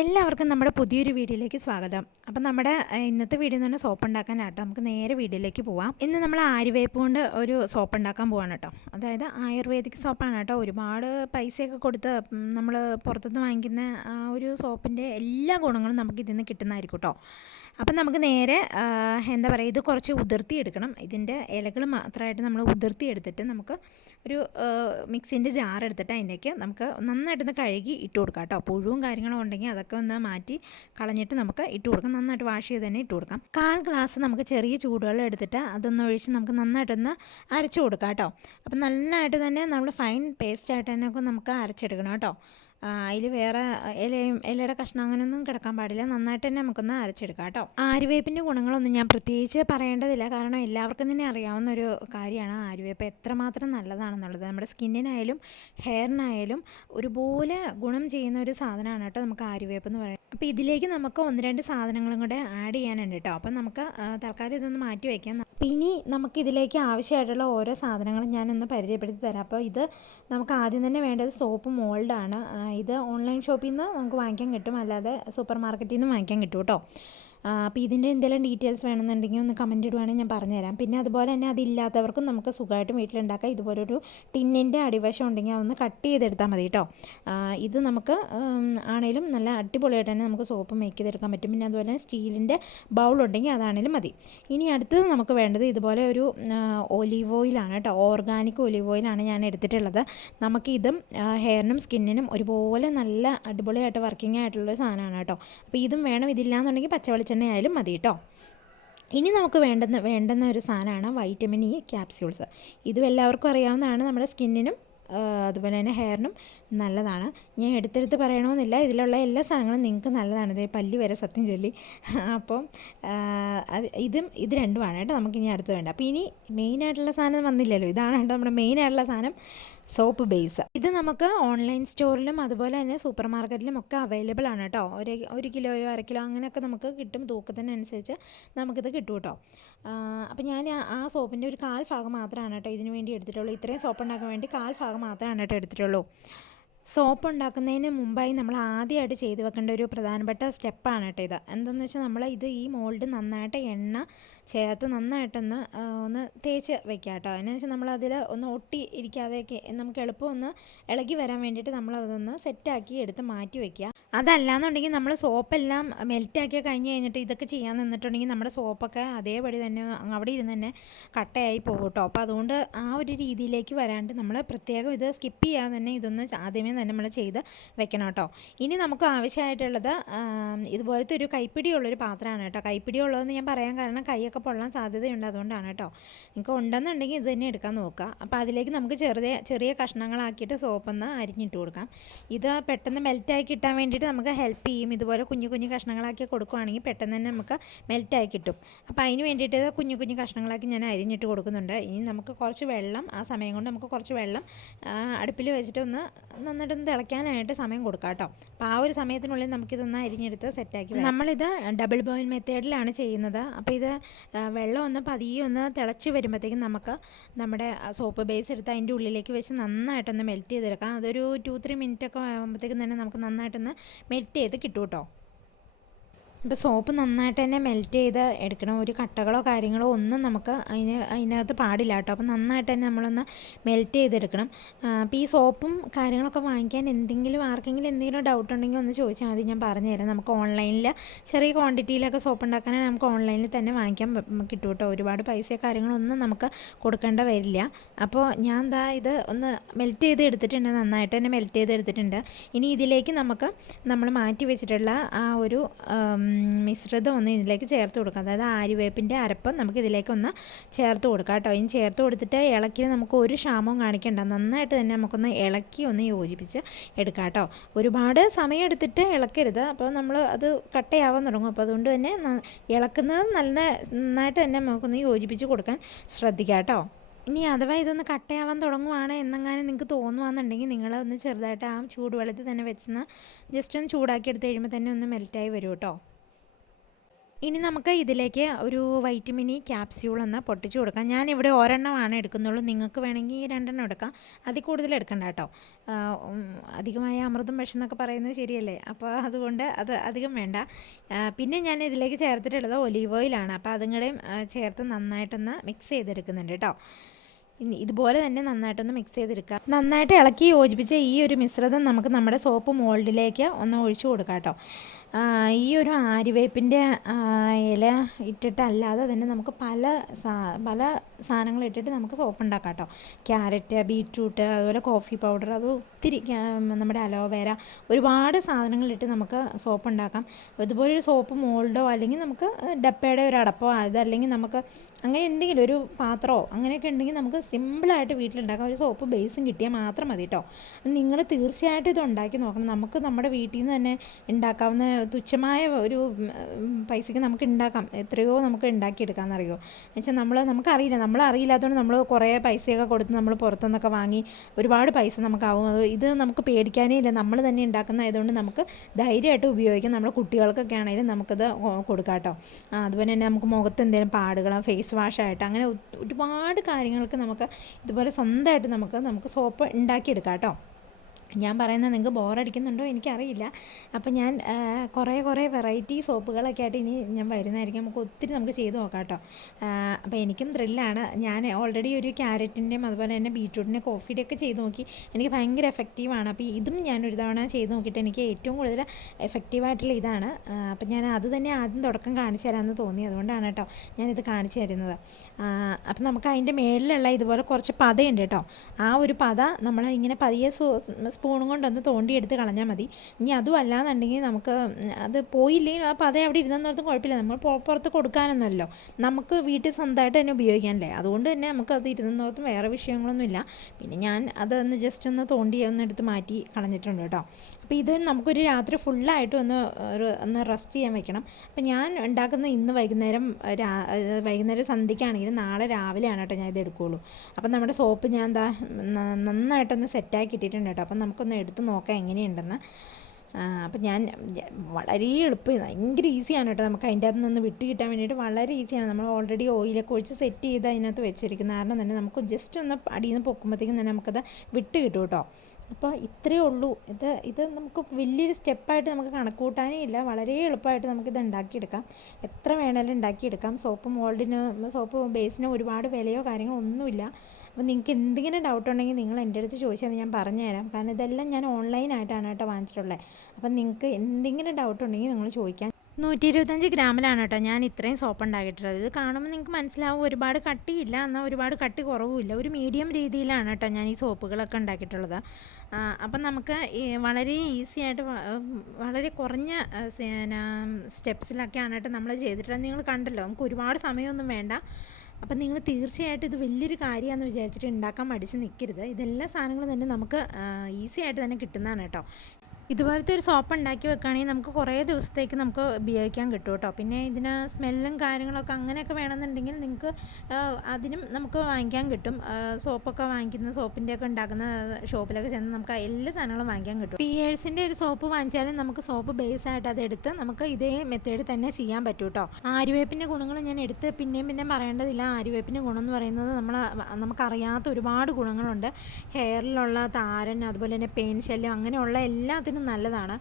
എല്ലാവർക്കും നമ്മുടെ പുതിയൊരു വീഡിയോയിലേക്ക് സ്വാഗതം. അപ്പം നമ്മുടെ ഇന്നത്തെ വീഡിയോ എന്ന് പറഞ്ഞാൽ സോപ്പ് ഉണ്ടാക്കാനാട്ടോ. നമുക്ക് നേരെ വീഡിയോയിലേക്ക് പോവാം. ഇന്ന് നമ്മൾ ആര്യവേപ്പ് കൊണ്ട് ഒരു സോപ്പ് ഉണ്ടാക്കാൻ പോവാണ് കേട്ടോ. അതായത് ആയുർവേദിക് സോപ്പാണ് കേട്ടോ. ഒരുപാട് പൈസയൊക്കെ കൊടുത്ത് നമ്മൾ പുറത്തുനിന്ന് വാങ്ങിക്കുന്ന ഒരു സോപ്പിൻ്റെ എല്ലാ ഗുണങ്ങളും നമുക്ക് ഇതിൽ നിന്ന് കിട്ടുന്നതായിരിക്കും കേട്ടോ. അപ്പം നമുക്ക് നേരെ എന്താ പറയുക, ഇത് കുറച്ച് ഉതിർത്തിയെടുക്കണം. ഇതിൻ്റെ ഇലകൾ മാത്രമായിട്ട് നമ്മൾ ഉതിർത്തിയെടുത്തിട്ട് നമുക്ക് ഒരു മിക്സിൻ്റെ ജാർ എടുത്തിട്ട് അതിലേക്ക് നമുക്ക് നന്നായിട്ടൊന്ന് കഴുകി ഇട്ട് കൊടുക്കാം കേട്ടോ. പുഴുവും കാര്യങ്ങളും ഉണ്ടെങ്കിൽ അതൊക്കെ ഒന്ന് മാറ്റി കളഞ്ഞിട്ട് നമുക്ക് ഇട്ട് കൊടുക്കാം. നന്നായിട്ട് വാഷ് ചെയ്ത് തന്നെ ഇട്ട് കൊടുക്കാം. 1/4 ഗ്ലാസ് നമുക്ക് ചെറിയ ചൂടുവെള്ളം എടുത്തിട്ട് അതൊന്ന് ഒഴിച്ച് നമുക്ക് നന്നായിട്ടൊന്ന് അരച്ച് കൊടുക്കാം കേട്ടോ. അപ്പം നന്നായിട്ട് തന്നെ നമ്മൾ ഫൈൻ പേസ്റ്റായിട്ട് തന്നെ നമുക്ക് അരച്ചെടുക്കണം കേട്ടോ. അതിൽ വേറെ ഇലയുടെ കഷ്ണം അങ്ങനെയൊന്നും കിടക്കാൻ പാടില്ല. നന്നായിട്ട് തന്നെ നമുക്കൊന്ന് അരച്ചെടുക്കാം കേട്ടോ. ആര്യവേപ്പിൻ്റെ ഗുണങ്ങളൊന്നും ഞാൻ പ്രത്യേകിച്ച് പറയേണ്ടതില്ല, കാരണം എല്ലാവർക്കും തന്നെ അറിയാവുന്ന ഒരു കാര്യമാണ് ആര്യവേപ്പ് എത്രമാത്രം നല്ലതാണെന്നുള്ളത്. നമ്മുടെ സ്കിന്നിനായാലും ഹെയറിനായാലും ഒരുപോലെ ഗുണം ചെയ്യുന്ന ഒരു സാധനമാണ് കേട്ടോ നമുക്ക് ആര്യവേപ്പ് എന്ന് പറയുന്നത്. അപ്പോൾ ഇതിലേക്ക് നമുക്ക് 1-2 സാധനങ്ങളും കൂടെ ആഡ് ചെയ്യാനുണ്ട് കേട്ടോ. അപ്പം നമുക്ക് തൽക്കാലം ഇതൊന്ന് മാറ്റി വയ്ക്കാം. ഇനി നമുക്കിതിലേക്ക് ആവശ്യമായിട്ടുള്ള ഓരോ സാധനങ്ങളും ഞാനൊന്ന് പരിചയപ്പെടുത്തി തരാം. അപ്പോൾ ഇത് നമുക്ക് ആദ്യം തന്നെ വേണ്ടത് സോപ്പ് മോൾഡാണ്. ഇത് ഓൺലൈൻ ഷോപ്പിൽ നിന്ന് നമുക്ക് വാങ്ങിക്കാൻ കിട്ടും, അല്ലാതെ സൂപ്പർ മാർക്കറ്റിൽ നിന്ന് വാങ്ങിക്കാൻ കിട്ടും കേട്ടോ. അപ്പോൾ ഇതിൻ്റെ എന്തെങ്കിലും ഡീറ്റെയിൽസ് വേണമെന്നുണ്ടെങ്കിൽ ഒന്ന് കമൻറ്റ് ഇടുവാണെങ്കിൽ ഞാൻ പറഞ്ഞുതരാം. പിന്നെ അതുപോലെ തന്നെ അതില്ലാത്തവർക്കും നമുക്ക് സുഖമായിട്ടും വീട്ടിലുണ്ടാക്കാം. ഇതുപോലൊരു ടിന്നിൻ്റെ അടിവശം ഉണ്ടെങ്കിൽ അതൊന്ന് കട്ട് ചെയ്തെടുത്താൽ മതി കേട്ടോ. ഇത് നമുക്ക് ആണെങ്കിലും നല്ല അടിപൊളിയായിട്ട് തന്നെ നമുക്ക് സോപ്പ് മേക്ക് ചെയ്തെടുക്കാൻ പറ്റും. പിന്നെ അതുപോലെ സ്റ്റീലിൻ്റെ ബൗളുണ്ടെങ്കിൽ അതാണെങ്കിലും മതി. ഇനി അടുത്തത് നമുക്ക് വേണ്ടത് ഇതുപോലെ ഒരു ഒലീവ് ഓയിലാണ് കേട്ടോ. ഓർഗാനിക് ഒലീവ് ഓയിലാണ് ഞാൻ എടുത്തിട്ടുള്ളത്. നമുക്കിതും ഹെയറിനും സ്കിന്നിനും ഒരുപോലെ നല്ല അടിപൊളിയായിട്ട് വർക്കിംഗ് ആയിട്ടുള്ള സാധനമാണ് കേട്ടോ. അപ്പോൾ ഇതും വേണം. ഇതില്ലാന്നുണ്ടെങ്കിൽ പച്ചവെളിച്ചെണ്ണ ആയാലും മതി കേട്ടോ. ഇനി നമുക്ക് വേണ്ടുന്ന ഒരു സാധനമാണ് വൈറ്റമിൻ ഇ ക്യാപ്സ്യൂൾസ്. ഇതും എല്ലാവർക്കും അറിയാവുന്നതാണ്. നമ്മുടെ സ്കിന്നിനും അതുപോലെ തന്നെ ഹെയറിനും നല്ലതാണ്. ഞാൻ എടുത്തെടുത്ത് പറയണമെന്നില്ല, ഇതിലുള്ള എല്ലാ സാധനങ്ങളും നിങ്ങൾക്ക് നല്ലതാണ്. ഇതേ പല്ലി വരെ സത്യം ചൊല്ലി. അപ്പം ഇത് രണ്ടുമാണ് കേട്ടോ നമുക്കിനി അടുത്ത് വേണ്ട. അപ്പോൾ ഇനി മെയിനായിട്ടുള്ള സാധനം വന്നില്ലല്ലോ, ഇതാണ് കേട്ടോ നമ്മുടെ മെയിനായിട്ടുള്ള സാധനം, സോപ്പ് ബേസ്. ഇത് നമുക്ക് ഓൺലൈൻ സ്റ്റോറിലും അതുപോലെ തന്നെ സൂപ്പർ മാർക്കറ്റിലും ഒക്കെ അവൈലബിൾ ആണ് കേട്ടോ. 1 കിലോയോ 1/2 കിലോ അങ്ങനെയൊക്കെ നമുക്ക് കിട്ടും. തൂക്കത്തിനനുസരിച്ച് നമുക്കിത് കിട്ടും കേട്ടോ. അപ്പം ഞാൻ ആ സോപ്പിൻ്റെ ഒരു 1/4 ഭാഗം മാത്രമാണ് കേട്ടോ ഇതിന് വേണ്ടി എടുത്തിട്ടുള്ളൂ. ഇത്രയും സോപ്പ് ഉണ്ടാക്കാൻ വേണ്ടി 1/4 ഭാഗം മാത്രമാണ് കേട്ടോ എടുത്തിട്ടുള്ളൂ. സോപ്പ് ഉണ്ടാക്കുന്നതിന് മുമ്പായി നമ്മൾ ആദ്യമായിട്ട് ചെയ്ത് വെക്കേണ്ട ഒരു പ്രധാനപ്പെട്ട സ്റ്റെപ്പാണ് കേട്ടോ ഇത്. എന്താണെന്ന് വെച്ചാൽ ഈ മോൾഡ് നന്നായിട്ട് എണ്ണ ചേർത്ത് നന്നായിട്ടൊന്ന് തേച്ച് വെക്കുക കേട്ടോ. അതിനെന്ന് വെച്ചാൽ നമ്മളതിൽ ഒന്ന് ഒട്ടി ഇരിക്കാതെയൊക്കെ നമുക്ക് എളുപ്പം ഒന്ന് ഇളകി വരാൻ വേണ്ടിയിട്ട് നമ്മളതൊന്ന് സെറ്റാക്കി എടുത്ത് മാറ്റി വയ്ക്കുക. അതല്ലാന്നുണ്ടെങ്കിൽ നമ്മൾ സോപ്പെല്ലാം മെൽറ്റാക്കി കഴിഞ്ഞിട്ട് ഇതൊക്കെ ചെയ്യാൻ നിന്നിട്ടുണ്ടെങ്കിൽ നമ്മുടെ സോപ്പൊക്കെ അതേപടി തന്നെ അവിടെ ഇരുന്ന് തന്നെ കട്ടയായി പോകും കേട്ടോ. അപ്പോൾ അതുകൊണ്ട് ആ ഒരു രീതിയിലേക്ക് വരാണ്ട് നമ്മൾ പ്രത്യേകം ഇത് സ്കിപ്പ് ചെയ്യാതെ തന്നെ ഇതൊന്ന് ആദ്യമേ തന്നെ നമ്മൾ ചെയ്ത് വെക്കണം കേട്ടോ. ഇനി നമുക്ക് ആവശ്യമായിട്ടുള്ളത് ഇതുപോലത്തെ ഒരു കൈപ്പിടിയുള്ളൊരു പാത്രമാണ് കേട്ടോ. കൈപ്പിടിയുള്ളതെന്ന് ഞാൻ പറയാൻ കാരണം കൈയൊക്കെ പൊള്ളാൻ സാധ്യതയുണ്ട്, അതുകൊണ്ടാണ് കേട്ടോ. നിങ്ങൾക്ക് ഉണ്ടെന്നുണ്ടെങ്കിൽ ഇത് തന്നെ എടുക്കാൻ നോക്കുക. അപ്പോൾ അതിലേക്ക് നമുക്ക് ചെറിയ കഷ്ണങ്ങളാക്കിയിട്ട് സോപ്പൊന്ന് അരിഞ്ഞിട്ട് കൊടുക്കാം. ഇത് പെട്ടെന്ന് മെൽറ്റായി കിട്ടാൻ വേണ്ടിയിട്ട് നമുക്ക് ഹെൽപ്പ് ചെയ്യും. ഇതുപോലെ കുഞ്ഞു കഷ്ണങ്ങളാക്കി കൊടുക്കുകയാണെങ്കിൽ പെട്ടെന്ന് തന്നെ നമുക്ക് മെൽറ്റായി കിട്ടും. അപ്പോൾ അതിന് വേണ്ടിയിട്ട് കുഞ്ഞു കഷ്ണങ്ങളാക്കി ഞാൻ അരിഞ്ഞിട്ട് കൊടുക്കുന്നുണ്ട്. ഇനി നമുക്ക് കുറച്ച് വെള്ളം, ആ സമയം കൊണ്ട് നമുക്ക് കുറച്ച് വെള്ളം അടുപ്പിൽ വെച്ചിട്ട് നന്നായിട്ടൊന്ന് തിളയ്ക്കാനായിട്ട് സമയം കൊടുക്കാം കേട്ടോ. അപ്പോൾ ആ ഒരു സമയത്തിനുള്ളിൽ നമുക്കിതൊന്ന് അരിഞ്ഞെടുത്ത് സെറ്റാക്കി. നമ്മളിത് ഡബിൾ ബോയിൽ മെത്തേഡിലാണ് ചെയ്യുന്നത്. അപ്പോൾ ഇത് വെള്ളം ഒന്ന് പതിയെ ഒന്ന് തിളച്ച് വരുമ്പോഴത്തേക്കും നമുക്ക് നമ്മുടെ സോപ്പ് ബേസ് എടുത്ത് അതിൻ്റെ ഉള്ളിലേക്ക് വെച്ച് നന്നായിട്ടൊന്ന് മെൽറ്റ് ചെയ്തെടുക്കാം. അതൊരു 2-3 മിനിറ്റൊക്കെ ആകുമ്പോഴത്തേക്കും തന്നെ നമുക്ക് നന്നായിട്ടൊന്ന് മെൽറ്റ് ചെയ്ത് കിട്ടും കേട്ടോ. ഇപ്പോൾ സോപ്പ് നന്നായിട്ട് തന്നെ മെൽറ്റ് ചെയ്ത് എടുക്കണം. ഒരു കട്ടകളോ കാര്യങ്ങളോ ഒന്നും നമുക്ക് അതിനകത്ത് പാടില്ല കേട്ടോ. അപ്പോൾ നന്നായിട്ട് തന്നെ നമ്മളൊന്ന് മെൽറ്റ് ചെയ്തെടുക്കണം. അപ്പോൾ ഈ സോപ്പും കാര്യങ്ങളൊക്കെ വാങ്ങിക്കാൻ ആർക്കെങ്കിലും എന്തെങ്കിലും ഡൗട്ട് ഉണ്ടെങ്കിൽ ഒന്ന് ചോദിച്ചാൽ മതി, ഞാൻ പറഞ്ഞുതരാം. നമുക്ക് ഓൺലൈനിൽ ചെറിയ ക്വാണ്ടിറ്റിയിലൊക്കെ സോപ്പ് ഉണ്ടാക്കാനാണ് നമുക്ക് ഓൺലൈനിൽ തന്നെ വാങ്ങിക്കാൻ കിട്ടും കേട്ടോ. ഒരുപാട് പൈസ കാര്യങ്ങളൊന്നും നമുക്ക് കൊടുക്കേണ്ട വരില്ല. അപ്പോൾ ഞാൻ ഇത് ഒന്ന് മെൽറ്റ് ചെയ്ത് എടുത്തിട്ടുണ്ട്, നന്നായിട്ട് തന്നെ മെൽറ്റ് ചെയ്ത് എടുത്തിട്ടുണ്ട്. ഇനി ഇതിലേക്ക് നമ്മൾ മാറ്റി വെച്ചിട്ടുള്ള ആ ഒരു മിശ്രിതം ഒന്ന് ഇതിലേക്ക് ചേർത്ത് കൊടുക്കാം. അതായത് ആര്യവേപ്പിൻ്റെ അരപ്പം നമുക്ക് ഇതിലേക്കൊന്ന് ചേർത്ത് കൊടുക്കാം കേട്ടോ. ഇനി ചേർത്ത് കൊടുത്തിട്ട് ഇളക്കി നമുക്ക് ഒരു ക്ഷാമവും കാണിക്കേണ്ട, നന്നായിട്ട് തന്നെ നമുക്കൊന്ന് ഇളക്കി ഒന്ന് യോജിപ്പിച്ച് എടുക്കാം കേട്ടോ. ഒരുപാട് സമയം എടുത്തിട്ട് ഇളക്കരുത്, അപ്പോൾ നമ്മൾ അത് കട്ടയാവാൻ തുടങ്ങും. അപ്പോൾ അതുകൊണ്ട് തന്നെ ഇളക്കുന്നത് നന്നായിട്ട് തന്നെ നമുക്കൊന്ന് യോജിപ്പിച്ച് കൊടുക്കാൻ ശ്രദ്ധിക്കാം കേട്ടോ. ഇനി അഥവാ ഇതൊന്ന് കട്ടയാവാൻ തുടങ്ങുവാണ് എന്നെങ്ങാനും നിങ്ങൾക്ക് തോന്നുവാണെന്നുണ്ടെങ്കിൽ നിങ്ങളൊന്ന് ചെറുതായിട്ട് ആ ചൂടുവെള്ളത്തിൽ തന്നെ വെച്ചെന്ന് ജസ്റ്റ് ഒന്ന് ചൂടാക്കി എടുത്ത് കഴിയുമ്പോൾ തന്നെ ഒന്ന് മെൽറ്റായി വരും കേട്ടോ. ഇനി നമുക്ക് ഇതിലേക്ക് ഒരു വൈറ്റമിൻ ഇ ക്യാപ്സ്യൂൾ ഒന്ന് പൊട്ടിച്ചു കൊടുക്കാം. ഞാനിവിടെ ഒരെണ്ണമാണ് എടുക്കുന്നുള്ളൂ. നിങ്ങൾക്ക് വേണമെങ്കിൽ 2 എടുക്കാം. അതിൽ കൂടുതൽ എടുക്കണ്ട കേട്ടോ. അധികമായ അമൃതം വിഷം എന്നൊക്കെ പറയുന്നത് ശരിയല്ലേ? അപ്പോൾ അതുകൊണ്ട് അത് അധികം വേണ്ട. പിന്നെ ഞാൻ ഇതിലേക്ക് ചേർത്തിട്ടുള്ളത് ഒലീവ് ഓയിലാണ്. അപ്പോൾ അതും കൂടെയും ചേർത്ത് നന്നായിട്ടൊന്ന് മിക്സ് ചെയ്തെടുക്കുന്നുണ്ട് കേട്ടോ. ഇതുപോലെ തന്നെ നന്നായിട്ടൊന്ന് മിക്സ് ചെയ്തെടുക്കുക. നന്നായിട്ട് ഇളക്കി യോജിപ്പിച്ച ഈ ഒരു മിശ്രിതം നമുക്ക് നമ്മുടെ സോപ്പ് മോൾഡിലേക്ക് ഒന്ന് ഒഴിച്ചു കൊടുക്കാം കേട്ടോ. ഈ ഒരു ആര്യവേപ്പിൻ്റെ ഇല ഇട്ടിട്ടല്ലാതെ തന്നെ നമുക്ക് പല സാധനങ്ങൾ ഇട്ടിട്ട് നമുക്ക് സോപ്പ് ഉണ്ടാക്കാം കേട്ടോ. ക്യാരറ്റ്, ബീറ്റ്റൂട്ട്, അതുപോലെ കോഫി പൗഡർ, അത് ഒത്തിരി നമ്മുടെ അലോവേര, ഒരുപാട് സാധനങ്ങളിട്ട് നമുക്ക് സോപ്പ് ഉണ്ടാക്കാം. ഇതുപോലൊരു സോപ്പ് മോൾഡോ അല്ലെങ്കിൽ നമുക്ക് ഡപ്പയുടെ ഒരു അടപ്പോ അതല്ലെങ്കിൽ നമുക്ക് അങ്ങനെ എന്തെങ്കിലും ഒരു പാത്രമോ അങ്ങനെയൊക്കെ ഉണ്ടെങ്കിൽ നമുക്ക് സിമ്പിളായിട്ട് വീട്ടിലുണ്ടാക്കാം. ഒരു സോപ്പ് ബേസും കിട്ടിയാൽ മാത്രം മതി കേട്ടോ. നിങ്ങൾ തീർച്ചയായിട്ടും ഇത് ഉണ്ടാക്കി നോക്കണം. നമുക്ക് നമ്മുടെ വീട്ടിൽ നിന്ന് തന്നെ ഉണ്ടാക്കാവുന്ന തുച്ഛമായ ഒരു പൈസയ്ക്ക് നമുക്ക് ഉണ്ടാക്കാം. എത്രയോ നമുക്ക് ഉണ്ടാക്കിയെടുക്കാമെന്നറിയോ? എന്നുവെച്ചാൽ നമുക്കറിയില്ല, നമ്മളറിയില്ലാത്തതുകൊണ്ട് നമ്മൾ കുറേ പൈസയൊക്കെ കൊടുത്ത് നമ്മൾ പുറത്തുനിന്നൊക്കെ വാങ്ങി ഒരുപാട് പൈസ നമുക്കാവും. ഇത് നമുക്ക് പേടിക്കാനേ ഇല്ല. നമ്മൾ തന്നെ ഉണ്ടാക്കുന്നതായതുകൊണ്ട് നമുക്ക് ധൈര്യമായിട്ട് ഉപയോഗിക്കാം. നമ്മുടെ കുട്ടികൾക്കൊക്കെ ആണെങ്കിലും നമുക്കത് കൊടുക്കാം കേട്ടോ. അതുപോലെ തന്നെ നമുക്ക് മുഖത്ത് എന്തെങ്കിലും പാടുകൾ, ഫേസ് വാഷായിട്ട്, അങ്ങനെ ഒരുപാട് കാര്യങ്ങൾക്ക് നമുക്ക് ഇതുപോലെ സ്വന്തമായിട്ട് നമുക്ക് സോപ്പ് ഉണ്ടാക്കിയെടുക്കാം കേട്ടോ. ഞാൻ പറയുന്നത് നിങ്ങൾക്ക് ബോറടിക്കുന്നുണ്ടോ എനിക്കറിയില്ല. അപ്പോൾ ഞാൻ കുറേ വെറൈറ്റി സോപ്പുകളൊക്കെ ആയിട്ട് ഇനി ഞാൻ വരുന്നതായിരിക്കും. നമുക്ക് ചെയ്ത് നോക്കാം കേട്ടോ. അപ്പോൾ എനിക്കും ത്രില്ലാണ്. ഞാൻ ഓൾറെഡി ഒരു ക്യാരറ്റിൻ്റെയും അതുപോലെ തന്നെ ബീറ്റ്റൂട്ടിൻ്റെ കോഫിയുടെ ഒക്കെ ചെയ്ത് നോക്കി. എനിക്ക് ഭയങ്കര എഫക്റ്റീവാണ്. അപ്പോൾ ഇതും ഞാനൊരു തവണ ചെയ്ത് നോക്കിയിട്ട് എനിക്ക് ഏറ്റവും കൂടുതൽ എഫക്റ്റീവായിട്ടുള്ള ഇതാണ്. അപ്പോൾ ഞാൻ അത് തന്നെ ആദ്യം തുടക്കം കാണിച്ചു തരാമെന്ന് തോന്നി. അതുകൊണ്ടാണ് കേട്ടോ ഞാനിത് കാണിച്ചു തരുന്നത്. അപ്പോൾ നമുക്ക് അതിൻ്റെ മേളിലുള്ള ഇതുപോലെ കുറച്ച് പതയുണ്ട് കേട്ടോ. ആ ഒരു പത നമ്മൾ ഇങ്ങനെ പതിയെ സ്പൂണും കൊണ്ടൊന്ന് തോണ്ടിയെടുത്ത് കളഞ്ഞാൽ മതി. ഇനി അതും അല്ലാന്നുണ്ടെങ്കിൽ നമുക്ക് അത് പോയില്ലെങ്കിൽ ആ പത അവിടെ ഇരുന്നോർത്തും കുഴപ്പമില്ല. നമ്മൾ പുറത്ത് കൊടുക്കാനൊന്നുമല്ലോ, നമുക്ക് വീട്ടിൽ സ്വന്തമായിട്ട് തന്നെ ഉപയോഗിക്കാനല്ലേ. അതുകൊണ്ട് തന്നെ നമുക്ക് അത് ഇരുന്നോർത്തും വേറെ വിഷയങ്ങളൊന്നുമില്ല. പിന്നെ ഞാൻ അതൊന്ന് ജസ്റ്റ് ഒന്ന് ഒന്നെടുത്ത് മാറ്റി കളഞ്ഞിട്ടുണ്ട് കേട്ടോ. അപ്പോൾ ഇത് നമുക്കൊരു രാത്രി ഫുള്ളായിട്ട് ഒന്ന് റെസ്റ്റ് ചെയ്യാൻ വെക്കണം. അപ്പോൾ ഞാൻ ഉണ്ടാക്കുന്ന ഇന്ന് വൈകുന്നേരം സന്ധ്യയ്ക്കാണെങ്കിലും നാളെ രാവിലെയാണ് കേട്ടോ ഞാൻ ഇത് എടുക്കുകയുള്ളൂ. അപ്പം നമ്മുടെ സോപ്പ് ഞാൻ നന്നായിട്ടൊന്ന് സെറ്റാക്കി ഇട്ടിട്ടുണ്ട് കേട്ടോ. അപ്പം നമുക്കൊന്ന് എടുത്ത് നോക്കാം എങ്ങനെയുണ്ടെന്ന്. അപ്പം ഞാൻ വളരെ ഭയങ്കര ഈസിയാണ് കേട്ടോ. നമുക്ക് അതിൻ്റെ അകത്ത് നിന്ന് വിട്ട് കിട്ടാൻ വേണ്ടിയിട്ട് വളരെ ഈസിയാണ്. നമ്മൾ ഓൾറെഡി ഓയിലൊക്കെ ഒഴിച്ച് സെറ്റ് ചെയ്ത് അതിനകത്ത് വെച്ചിരിക്കുന്ന കാരണം തന്നെ നമുക്ക് ജസ്റ്റ് ഒന്ന് അടിയിൽ നിന്ന് പൊക്കുമ്പോഴത്തേക്കും തന്നെ നമുക്കത് വിട്ട് കിട്ടും കേട്ടോ. അപ്പോൾ ഇത്രയേ ഉള്ളൂ. ഇത് നമുക്ക് വലിയൊരു സ്റ്റെപ്പായിട്ട് നമുക്ക് കണക്ക് കൂട്ടാനേ ഇല്ല. വളരെ എളുപ്പമായിട്ട് നമുക്കിത് ഉണ്ടാക്കിയെടുക്കാം. എത്ര വേണമെങ്കിലും ഉണ്ടാക്കിയെടുക്കാം. സോപ്പ് ബേസിന് ഒരുപാട് വിലയോ കാര്യങ്ങളോ ഒന്നുമില്ല. അപ്പോൾ നിങ്ങൾക്ക് എന്തെങ്കിലും ഡൗട്ട് ഉണ്ടെങ്കിൽ നിങ്ങൾ എൻ്റെ അടുത്ത് ചോദിച്ചാൽ ഞാൻ പറഞ്ഞുതരാം. കാരണം ഇതെല്ലാം ഞാൻ ഓൺലൈനായിട്ടാണ് കേട്ടോ വാങ്ങിച്ചിട്ടുള്ളത്. അപ്പം നിങ്ങൾക്ക് എന്തെങ്കിലും ഡൗട്ട് ഉണ്ടെങ്കിൽ നിങ്ങൾ ചോദിക്കാം. 125 ഗ്രാമിലാണ് കേട്ടോ ഞാൻ ഇത്രയും സോപ്പ് ഉണ്ടാക്കിയിട്ടുള്ളത്. ഇത് കാണുമ്പോൾ നിങ്ങൾക്ക് മനസ്സിലാവും ഒരുപാട് കട്ടിയില്ല, എന്നാൽ ഒരുപാട് കട്ടി കുറവുമില്ല. ഒരു മീഡിയം രീതിയിലാണ് കേട്ടോ ഞാൻ ഈ സോപ്പുകളൊക്കെ ഉണ്ടാക്കിയിട്ടുള്ളത്. അപ്പം നമുക്ക് വളരെ ഈസി ആയിട്ട് വളരെ കുറഞ്ഞ സ്റ്റെപ്സിലൊക്കെയാണ് കേട്ടോ നമ്മൾ ചെയ്തിട്ടുള്ളത്. നിങ്ങൾ കണ്ടല്ലോ, നമുക്ക് ഒരുപാട് സമയമൊന്നും വേണ്ട. അപ്പം നിങ്ങൾ തീർച്ചയായിട്ടും ഇത് വലിയൊരു കാര്യമാണെന്ന് വിചാരിച്ചിട്ട് ഉണ്ടാക്കാൻ മടിച്ച് നിൽക്കരുത്. ഇതെല്ലാ സാധനങ്ങളും തന്നെ നമുക്ക് ഈസി ആയിട്ട് തന്നെ കിട്ടുന്നതാണ് കേട്ടോ. ഇതുപോലത്തെ ഒരു സോപ്പ് ഉണ്ടാക്കി വെക്കുകയാണെങ്കിൽ നമുക്ക് കുറേ ദിവസത്തേക്ക് നമുക്ക് ഉപയോഗിക്കാൻ കിട്ടും കേട്ടോ. പിന്നെ ഇതിന് സ്മെല്ലും കാര്യങ്ങളൊക്കെ അങ്ങനെയൊക്കെ വേണമെന്നുണ്ടെങ്കിൽ നിങ്ങൾക്ക് അതിനും നമുക്ക് വാങ്ങിക്കാൻ കിട്ടും. സോപ്പൊക്കെ വാങ്ങിക്കുന്ന സോപ്പിൻ്റെയൊക്കെ ഉണ്ടാക്കുന്ന ഷോപ്പിലൊക്കെ ചെന്ന് നമുക്ക് എല്ലാ സാധനങ്ങളും വാങ്ങിക്കാൻ കിട്ടും. പിയേഴ്സിൻ്റെ ഒരു സോപ്പ് വാങ്ങിച്ചാലും നമുക്ക് സോപ്പ് ബേസായിട്ട് അതെടുത്ത് നമുക്ക് ഇതേ മെത്തേഡ് തന്നെ ചെയ്യാൻ പറ്റും കേട്ടോ. ആര്യവേപ്പിൻ്റെ ഗുണങ്ങൾ ഞാൻ എടുത്ത് പിന്നെയും പറയേണ്ടതില്ല. ആര്യവേപ്പിൻ്റെ ഗുണം എന്ന് പറയുന്നത് നമുക്കറിയാത്ത ഒരുപാട് ഗുണങ്ങളുണ്ട്. ഹെയറിലുള്ള താരൻ, അതുപോലെ തന്നെ പെയിൻ ശല്യം, അങ്ങനെയുള്ള എല്ലാത്തിനും നല്ലതാണ്.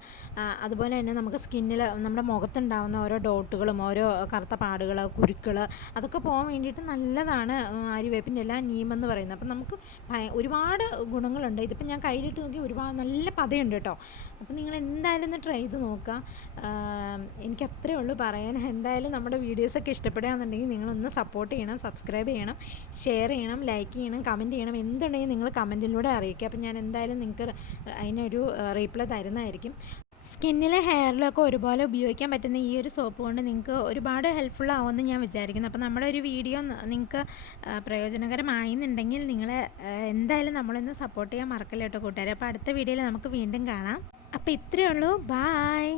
അതുപോലെ തന്നെ നമുക്ക് സ്കിന്നിൽ നമ്മുടെ മുഖത്തുണ്ടാകുന്ന ഓരോ ഡോട്ടുകളും ഓരോ കറുത്ത പാടുകൾ, കുരുക്കൾ, അതൊക്കെ പോകാൻ വേണ്ടിയിട്ട് നല്ലതാണ് ആര്യവേപ്പിൻ്റെ ഇല, നീമെന്ന് പറയുന്നത്. അപ്പം നമുക്ക് ഒരുപാട് ഗുണങ്ങളുണ്ട്. ഇതിപ്പോൾ ഞാൻ കയ്യിലിട്ട് നോക്കി ഒരുപാട് നല്ല പതയുണ്ട് കേട്ടോ. അപ്പം നിങ്ങൾ എന്തായാലും ഒന്ന് ട്രൈ ചെയ്ത് നോക്കുക. എനിക്ക് അത്രയേ ഉള്ളൂ പറയാൻ. എന്തായാലും നമ്മുടെ വീഡിയോസൊക്കെ ഇഷ്ടപ്പെടുകയാണെന്നുണ്ടെങ്കിൽ നിങ്ങളൊന്ന് സപ്പോർട്ട് ചെയ്യണം, സബ്സ്ക്രൈബ് ചെയ്യണം, ഷെയർ ചെയ്യണം, ലൈക്ക് ചെയ്യണം, കമൻറ്റ് ചെയ്യണം. എന്തുണ്ടെങ്കിൽ നിങ്ങൾ കമൻറ്റിലൂടെ അറിയിക്കുക. അപ്പം ഞാൻ എന്തായാലും നിങ്ങൾക്ക് അതിനൊരു റീപ്ലൈ തരുന്നതായിരിക്കും. സ്കിന്നിലെ ഹെയറിലൊക്കെ ഒരുപോലെ ഉപയോഗിക്കാൻ പറ്റുന്ന ഈ ഒരു സോപ്പ് കൊണ്ട് നിങ്ങൾക്ക് ഒരുപാട് ഹെൽപ്ഫുൾ ആവുമെന്ന് ഞാൻ വിചാരിക്കുന്നു. അപ്പോൾ നമ്മുടെ ഒരു വീഡിയോ നിങ്ങൾക്ക് പ്രയോജനകരമായെന്നുണ്ടെങ്കിൽ നിങ്ങൾ എന്തായാലും നമ്മളൊന്ന് സപ്പോർട്ട് ചെയ്യാൻ മറക്കല്ല കേട്ടോ കൂട്ടുകാരെ. അപ്പോൾ അടുത്ത വീഡിയോയിൽ നമുക്ക് വീണ്ടും കാണാം. അപ്പോൾ ഇത്രയേ ഉള്ളൂ. ബായ്.